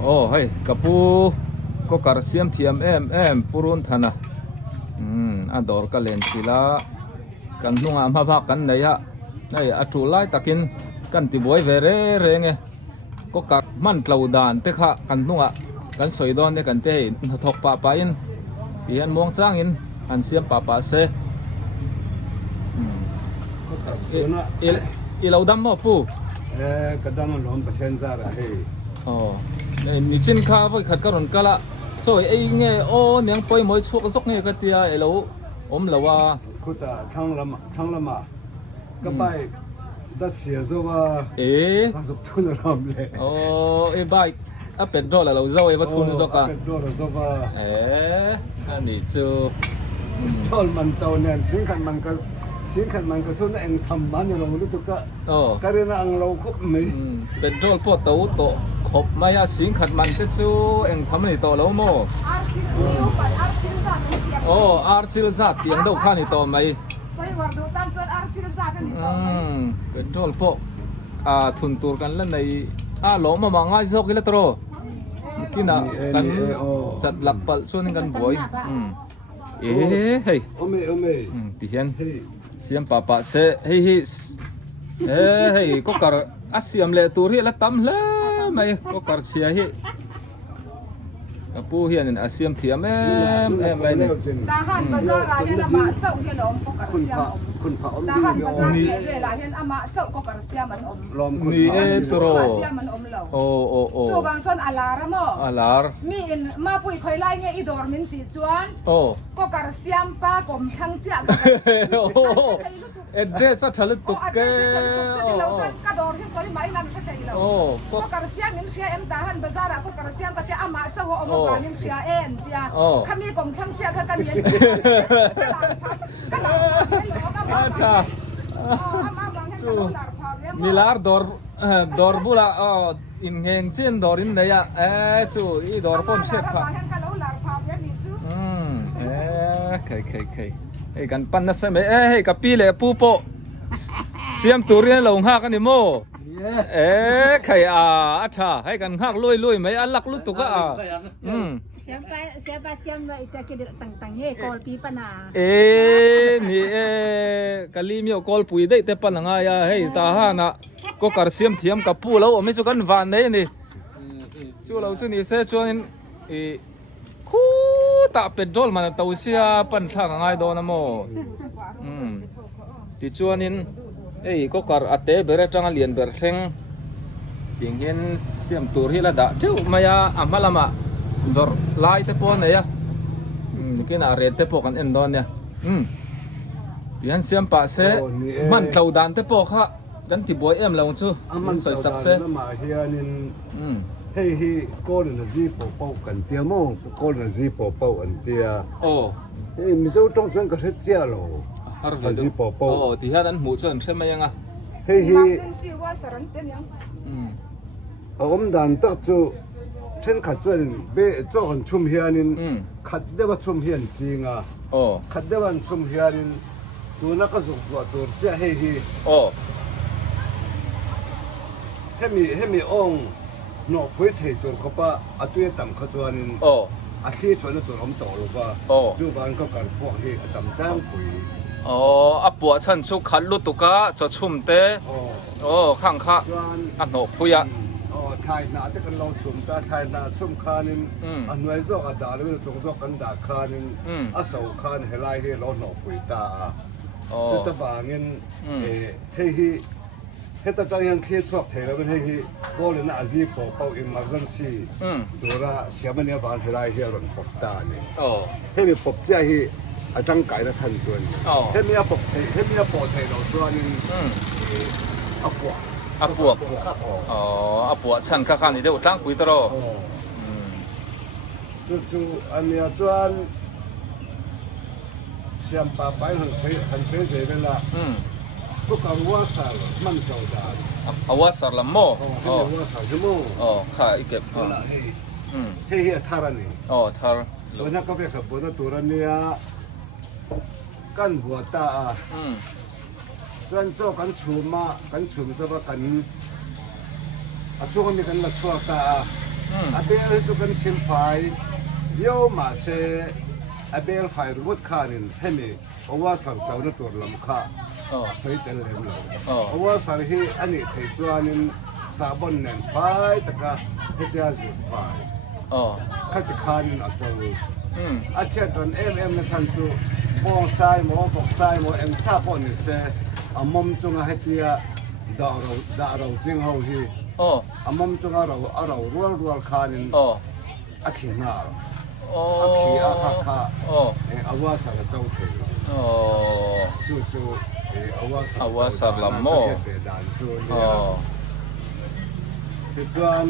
โอ้เฮ้ยกระปูก็กระเสียมเทียมปุรุนธนะอันดอร์ก็เล่นสิละกันนุ่งอามาพักกันไหนฮะนี่อัตุไลตะกินกันติบวยเวเรเรงก็กัดมันกลาวดานเตะค่ะกันนุ่งอ่ะกันสวยดอนเนี่ยกันเตะทอกป่าไปอินเปลี่ยนมองจ้างอินอันเสียมป่าเสอีเราดำมั้งปูก็ดำมันล้มประชันซาระเฮอ๋อนี่จินข้าวไว้ขัดกันกันละสวยไอ้เงี้ยโอ้เนียงปอยมวยชกซกเงี้ยก็เตียไอ้เราเราว่าคุตาทั้งละมาก็ไปดัชเสียซัวก็สุกทุนรำเลยโอ้ไอ้ใบอ่ะเป็ดโดละเราเจ้าไอ้วัตถุนี่ซกอ่ะเป็ดโดละซัวอันนี้จูทอลมันเต่าเนี่ยสิ่งขันมันก็ทุนเองทำมันอยู่ลงรู้ตุกะก็เรื่องอังเราครบมั้ยเป็ดโดพวกเต่าโตครบไม่ยาสิ่งขันมันจะจูเองทำนี่โตแล้วโมโอ้อาร์ชิลซาเตียงเดาข้านี่โตไหมเป็นโทษพวกทุนตัวกันแล้วในหลงมาง่ายซอกกิเลตโรกินกันจัดหลักปัลส่วนกันบ่อยเฮ้ยที่เห็นเสียงป่าเสเฮ้ยก็กระอาเซียมเลตัวเรียละตั้มเลยไม่ก็กระเสียเฮ้ปูเฮียนอาเซียมเทียมไปเนี่ยทหารภาษาลายนมาเจ้าเฮียนอมก็กระเสียมคุณพระอมทหารภาษาเวลาเฮียนอามาเจ้าก็กระเสียมันอมลอมคุณตัวเสียมันอมเราโอ้ตัวบางส่วนอาลาระมอาลาร์มีมาปุยคอยไล่เงี้ยอีดอร์มินติจวนก็กระเสียมป้ากลมทั้งเจ้าเอเดรสทะลุตุกเกก็ดอร์ที่สอยไม่ลำสักทีเราก็กระเสียมมินเชียเอ็มทหารภาษาละก็กระเสียมปฏิอามาเจ้าอมบานินเชียเอ็นเดียขมีกลมทั้งเชียก็กันเย็นจ้าจูมิลาร์ดอร์บุลาอินเฮงจินดอรินเดียจูอีดอร์ปนเชฟค่ะเคยไอ้กันปั้นนั่นใช่ไหมกับปีเล่ปูโปเสียมตัวเรียนลงหักกันนี่โมใครอาชาให้กันหักลุยไหมอันลักลุตุกะเสียมไว้จะกินต่างๆเฮ่กอลปีปนานี่กะลีมีกอลปุยได้แต่ปนังไงเฮ้ยตาฮานะก็กระเสียมเทียมกับปูแล้วไม่จุกันวานเลยนี่จู่เราจู่นี่เสียจวนคู่ตาเป็ดโดลมันตัวเสียปันทางไงโดนนะโมที่จวนนี่ก็กระอัตเตเบรจังเลียนเบรเข่งจริงเห็นเสียมตัวที่ละดาจู่มายาอามาลามาzor lai te po ne ya kin a red te po kan en don ya pian siam pa se man thau dan te po kha dan ti boy em long chu soi sak se ma hianin hi ko na ji po kan tia mo ko na ji po an tia mi zo tong chen ka se chia lo har ji po ti ha dan mu chen se ma yang a si wa saran ten yang dan tak chuเช่นขัดจวนเบะจ้องชุ่มเฮียนินขัดได้ว่าชุ่มเฮียนจริงอ่ะขัดได้ว่าชุ่มเฮียนินตัวนักสุขตัวเจ้าให้มีองค์หนอพุทธตัวเขาปะอาตุยต่ำขจวนอาชีพชนตัวอมโตหรือว่าจูบานก็การพวกที่ต่ำจ้างปุ๋ยอาปัวฉันชุกขัดลุตุกะจะชุ่มเตข้างข้าอันหนอพุยะไทยนาที่กันเราชุ่มตาไทยนาชุ่มคานินอันไว้จอกดาเลยจงจอกกันดาคานินอาสาวคานเฮลัยเฮเราหนอปุยตาจุดตะบางินเฮ้ตะจังยังเทียชอบเทแล้วเป็นเฮ้ก็เลยน่าจีบเป่าอิมมาร์เจนซีตัวละเสียมันเนี่ยบานเฮลัยเฮเราปกตาเนี่ยเฮ้มีปกใจอาจังไก่ละชันจวนเฮ้มีปกเทเราตัวนี้อาปัวอาปัวฉันข้างนี่เดี๋ยวตั้งคุยตลอดจู่อันนี้จวนเสียมป่าไปหันเสียเลยละพวกเขาว่าสารมันเจ้าด่าว่าสารละโม่ว่าสารจมูกค่ะอีกเก็บเฮียทารันนี่ทาร์ตัวนี้ก็เป็นขบวนตัวนี้กันหัวตากันโจกันชุ่มมากันชุ่มจะว่ากันช่วงนี้กันละชั่วตา อาเบลตุกันสิลไฟเยี่ยวมาเซอาเบลไฟรุดขานินให้มีเพราะว่าสังเกตตัวลำค่าใส่เต็มเลยเพราะว่าสารที่อันนี้ที่ตัวนินซาบอนเน้นไฟแต่ก็ให้เจ้าจุดไฟข้าจะขานินอัตโนอาเช่นตอนนั่นทันตุมองซ้ายมองฝั่งซ้ายมองซาบอนนี่เซอมจงให้เจ้าด่าเราจริงเขาที่อมจงเรารัวขานินอาขีนาอาขีอาคาอาวาสารเจ้าเทจู่อาวาสารลำโมจวน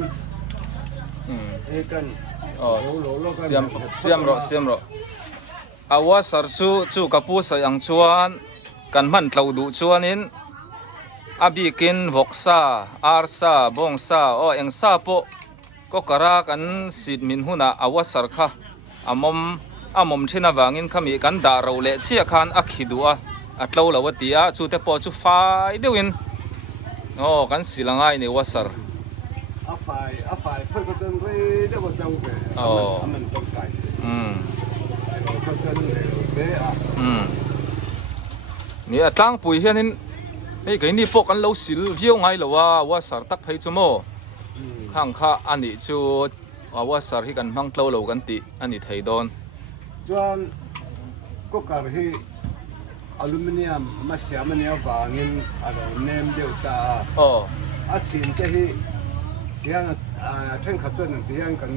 กันเสียมรออาวาสารจู่กับผู้สยังชวนกันมันเตาดูชวนินอาบีกินวกซาอาร์ซาบงซาเอ็งซาโปก็กระกันสิดมินหุนาอาวาสารค่ะอามอมที่นาวางินขมีกันดาเราเละเชียคันอักขิดัวอัตโลลาวตีอาจู่เตปอจู่ไฟเดวินกันสิลังไงนี่วาสารอาไฟเพื่อนก็จะเรียกว่าเจ้าเบมันต้องใส่ก็จะเรียกเบนี่ตั้งปุ๋ยเฮียนินไอ้นี่พวกกันเราสิลเยี่ยวไงหรอว่าสารตักให้ชั่วโมข้างข้าอันนี้จู่ว่าสารที่กันมั่งเล่าเรากันติอันนี้ไทยโดนจวนก็การที่อลูมิเนียมมาเสียมันเนี่ยวางเงินอะไรเนมเดียวตาอาชินที่ยังเช่นขัดจวนที่ยังกัน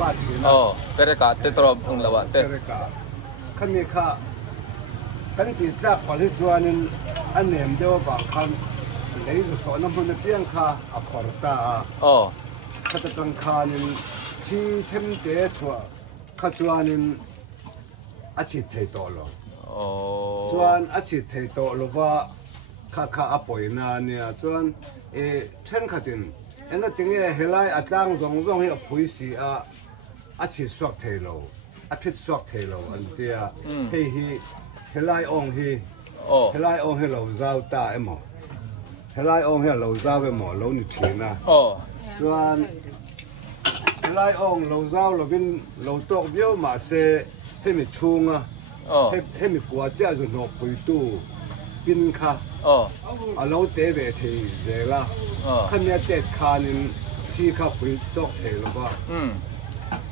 บ้านที่นะเปรกาเตตรอบองละวะเตเปรกาขันมีข้ากันติดตามผลิตจวนอันเนมเดียวบางคันเลยจะสอนน้ำมันเพียงข้าอัปรตาข้าจะต้องขานินที่เทมเตชัวข้าจวนอาชีพเทโตโลจวนอาชีพเทโตโลว่าข้าอป่วยนาเนี่ยจวนเช่นข้าจินเอ็นก็จึงเฮลัยอาจารย์ส่งให้อภัยสิอาชีพสวกเทโลอาชีพสวกเทโลอันเดียให้เฮลัยองให้เราเจ้าตาเอ็มเฮลัยองให้เราเจ้าเอ็มเราหนิทีนะจวนไล่องเราเจ้าเราเป็นเราตกเดียวมาเสให้มีชุงให้มีกว่าเจ้าจะนกไปตู้กินข้าเราเตะเวทีเจล่ะขันเนี่ยเด็ดขานินที่ข้าไปตกเทลว่า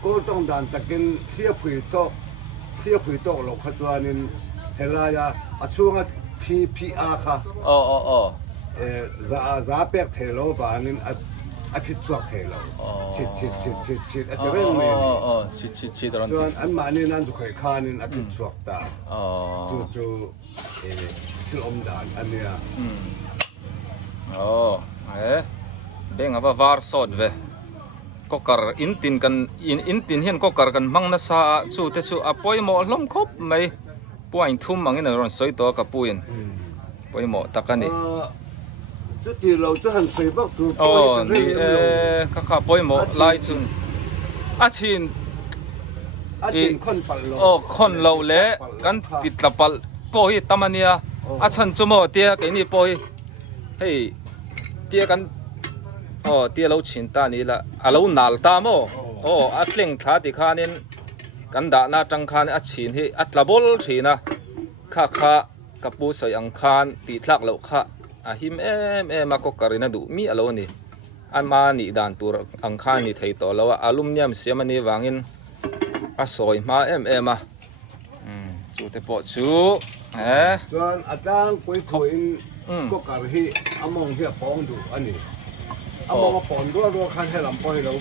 ก็ต้องดันตะกินเสียไปตกเราขัดวันนินเฮลายาช่วงที่พีอาค่ะจะเป็กเทลว่านินอาพิจวกเทลชิดแต่เรื่องนี้ชิดตอนส่วนอันมานี่นั่นจะเคยขานินอาพิจวกตาจู่ที่อมดานอันเนี้ยเบ่งว่าวาร์สอดเวก็กระอินตินกันอินตินเห็นก็กระกันมังนัสาจู่แต่จู่ป่วยหมอล้มครบไม่ป่วยทุ่มมังนี่ร้อนสวยตัวกับป่วยหมอตะกันนี่จุดที่เราจะหันใส่บักตัวนี่ข้าป่วยหมอไล่จุนอาชินคนปัลโลคนเราเละกันติดละปัลป่วยตามันเนี่ยอาชันจุโมเตียกันนี่ป่วยเฮ้ยเตียกันเตียเราชินตานี่ละเราหนาลตามอัดเล่งท้าติขานินกันด่านาจังคานอัดชินให้อัดละบอลชินะข้ากับปูใส่อังคารติดลักเราข้าหิมมาก็กระรินาดูมีอะไรนี่อันมานี่ด่านตัวอังคารนี่ไทยต่อแล้วว่าอารมณ์เนี่ยมันเสียมันนี่วางินสอยมามาจู่แต่ปอจู่ส่วนอาจารย์คุยก็กระหิอมองเหี้ยปองดูอันนี้อมองมาปองรัวคันให้ลำปอยเรา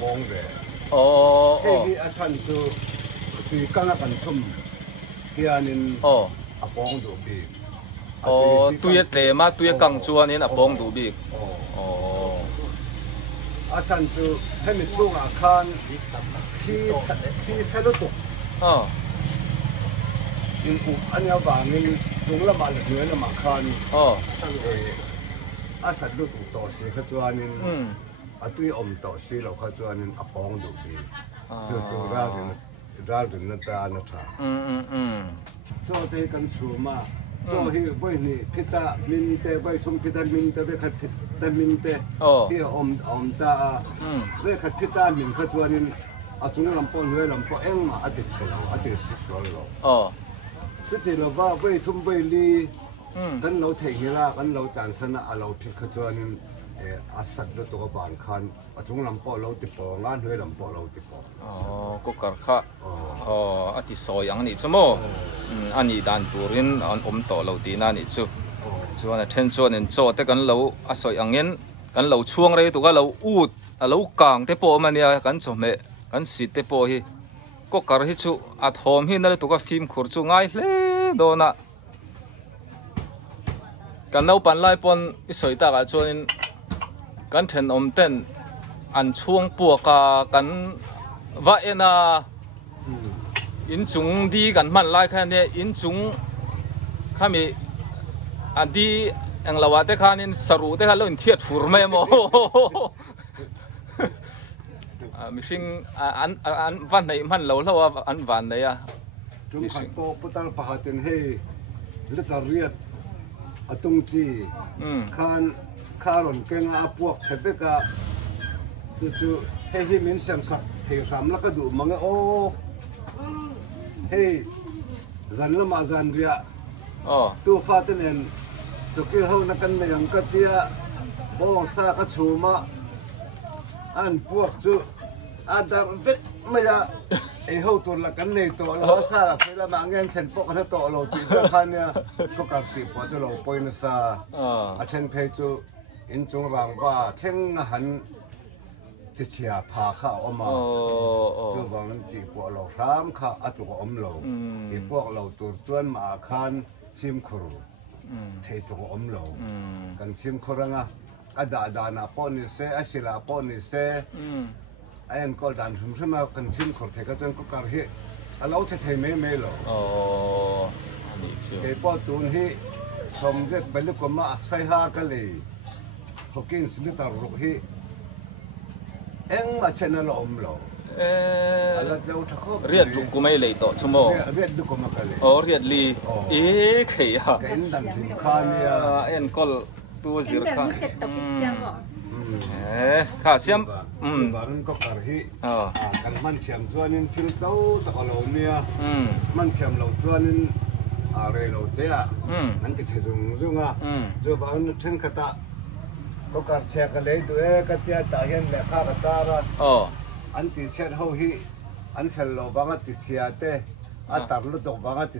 ปองเลยเฮ้ยอาจารย์จู่ตีกันละกันชุ่มเฮียนินปองดูบีตุยเตมาตุยกังจวนนี่นะปองดูบีอาจารย์จู่ให้มีช่วงอาคารที่สรุปยิงอุบอันนี้บางนี่ตรงละมาเหนือละมาคานอาศัยดูถูกต่อสีขจวนนี่ตุยอมต่อสีเราขจวนนี่ปองดูบีจู่ราถึงนั่นตาหน้าทาโจเตกันสูมา so hi voi ni kita minte voi sum kita minte ve khat kita minte hi om ta ve khat kita min kha chuanin a chung lampo nue lampo engma ati chelo ati sisol lo chu ti lo wa voi thum voi li kan lo thei hila kan lo chan sana a lo thik kha chuanin a sak do to ban khan a chung lampo lo ti po nga nue lampo lo ti po ko kar kha ati soyang ni chumo ani dan turin an to lo ti na ni chu chuan a then chuan en chaw te kan lo a soyangin kan lo chuang rei tu ka lo ut a lo kang te po mania kan chome kan si te po hi ko kar hi chu a thom hi na tu ka phim khur chu ngai hle do na kan no pan lai pon i soi ta ka chuan kan then om ten an chuang pu ka kan va ena in chung di kan man lai khan ne in chung khami adi ang lawate khanin saru te halo in thiat fur me mo mishing an van nei man lo lawa an van nei a chung khan po putal pahatin he litariat atung chi khan kharon kenga puak thepeka chu he hi min sam sak thei ram la ka du manga o hey zan la ma zan ria tu faten en chu ki ho na kan yang ka tia bo sa ka chuma an puak chu adar vet maya e ho tur la kan nei to lo sa la phela ma ngen chen po ka to lo ti khan ya ko ka ti po chu lo poin sa a chen phe chu in chung rang ba theng han ti chia pha kha oma chu bang ti po lo ram kha atu ko om lo ti po lo tur chuan ma khan sim khur thei tu ko om lo kan sim khuranga ada na po ni se asila po ni se ayan ko dan sum kan sim khur thei ka chuan ko kar hi alo che thei me lo ani chu ke po tun hi som ge belu ko ma sai ha ka le hokin sinitar ro hi eng ma channel om lo ala teu tha kho riat du ku mai lei to chumo riat du ko ma ka le riat li khei ha ka in dan dim khan ya en kol tu zir kha set to chang mo kha siam baran ko kar hi kan man chiam chuanin thil tau ta ko lo nia man chiam lo chuanin a re lo te a an ti se zunga jo ban then khata ko kar che ka le du e ka tia ta hian le kha ka ta ra an ti chet ho hi an fel lo banga ti chia te a tar lu tok banga ti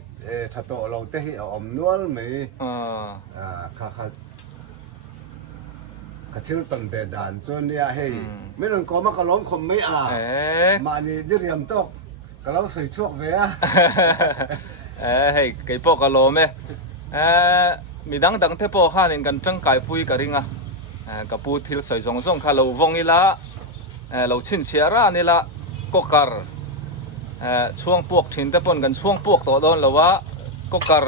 tha to lo te hi om nual mai kha ka thil ton be dan chon nia hei menon ko ma ka lom khom mai ma ni diriam tok ka lo soi chuak ve a hei kai po ka lo me mi dang te po khan in kan tang kai pui ka ringa ka pu thil soi zong kha lo vong ila lo chin chia ra ni la ko kar chuang puak thin te pon kan chuang puak to don lowa ko kar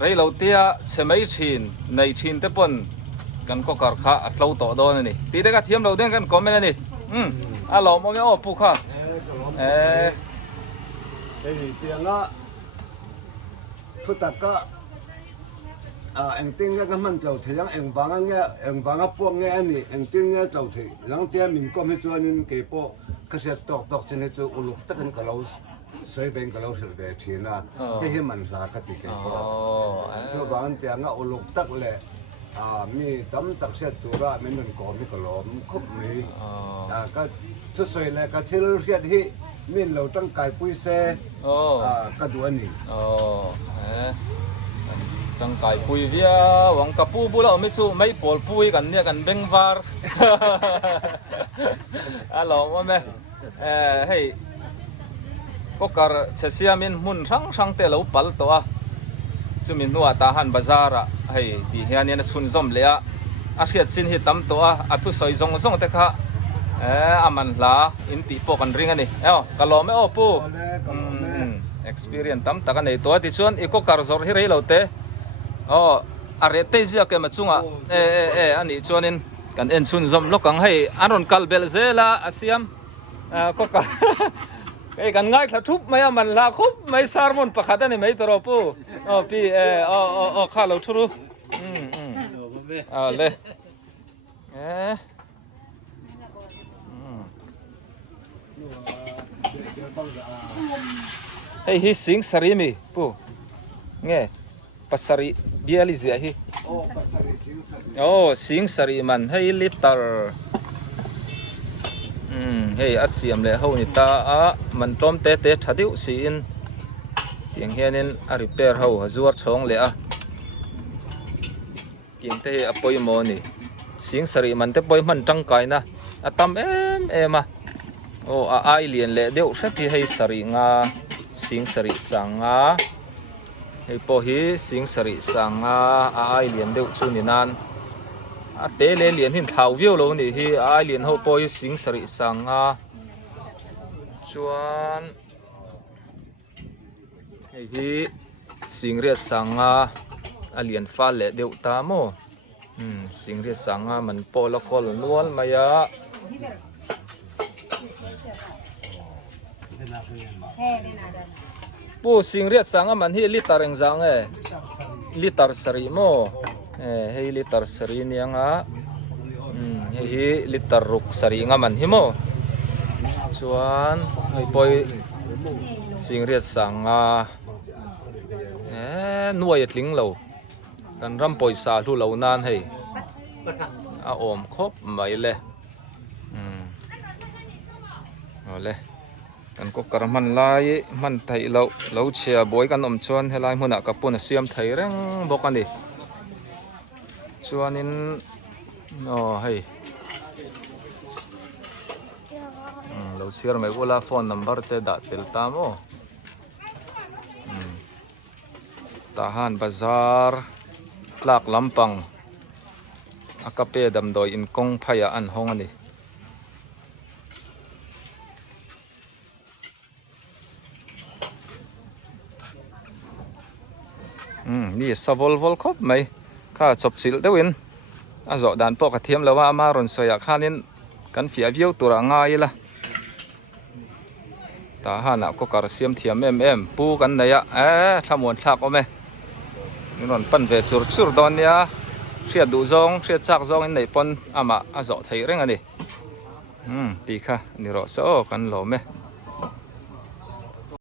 rei lo tia chemei thin nei thin te pon kan ko kar kha atlo to don ni ti de ka thiam lo den kan comment ni a lo mo me o pu kha ei tianga thutaka anh tin cái mình trầu thì anh vắng buông nghe anh anh tin nghe trầu thì lắng nghe mình có mấy chuyện nên cái bộ cái sẽ tọt trên chỗ ulu tất cả cái lâu xoay bên cái lâu về thì na cái hiểm mình là cái gì cái bộ chỗ vắng tiếng ngạo ulu tất lệ mi tấm tất sẽ tu ra mình có mấy cái lom khúc mấy cái chút xoay lại cái chiều hiện hi mình lâu trong cái pui xe cái đuôi này tang kai pui via wang ka pu bula mi chu mai pol pui kan nia kan beng var alo ma me hey ko kar chesia min mun sang te lo pal to a chu min nuwa ta han bazara hey bi hian ne chun zom le a hriat chin hi tam to a thu soi zong te kha aman la in ti po kan ring ani ka lo me o pu experience tam ta kan nei to ti chuan i ko kar zor hi rei lo te are te zia ke machunga ani chuanin kan en chun zom lokang hei anon kalbel zela asiam ko ka cái gần ngay là thúc mấy mình là khúc mấy sarmon pakhat này mấy tro pu pi khá lâu thuru lên hey hi sing sari mi pu nghe pasari biali zia hi sing sari man hey liter hey asiam le ho ni ta a man tom te thadiu sin tiang hianin a repair ho hazuar chhong le a tiang te apoi mo ni sing sari man te poi man tangkai na atam em a ai lian le deuh hret hi hei sari nga sing sari sanga hei po hi sing sari sanga ai lian deuh chu ni nan a te le lian hin thau viu lo ni hi ai lian ho po hi sing sari sanga chuan hei hi sing ria sanga a lian fa le deuh ta mo sing ria sanga man po la kol nual maya pu sing riat sanga man hi liter eng zang liter sari mo hei liter sari nianga hi liter ruk sari nga man hi mo chuan hei poi sing riat sanga nuai tling lo kan ram poi sa lu lo nan hei a om khop mai le le kan ko karman lai man thai lo chia boy kan om chuan helai hmuna kapun siam thai reng bokani chuanin hei lo share mai ula phone number te da tel ta mo tahan bazar tlak lampang akape dam doi in kong phaya an hong aniนี่สวอลวอลครบไหมข้าจบสิลเดวินอาจจะดันปอกกระเทียมแล้วว่ามารุนเสียข้านินกันเฟียวิวตัวง่ายละตาหาหนักก็กระเทียมเทียมปูกันได้ยะทำมวนทักเอาไหมนี่นนปั้นเวจุดตอนเนี้ยเสียดูซองเสียจักซองในปนอามาอาจจะไทยเร่งอันนี้ตีค่ะนี่รอโซ่กันหล่อไหม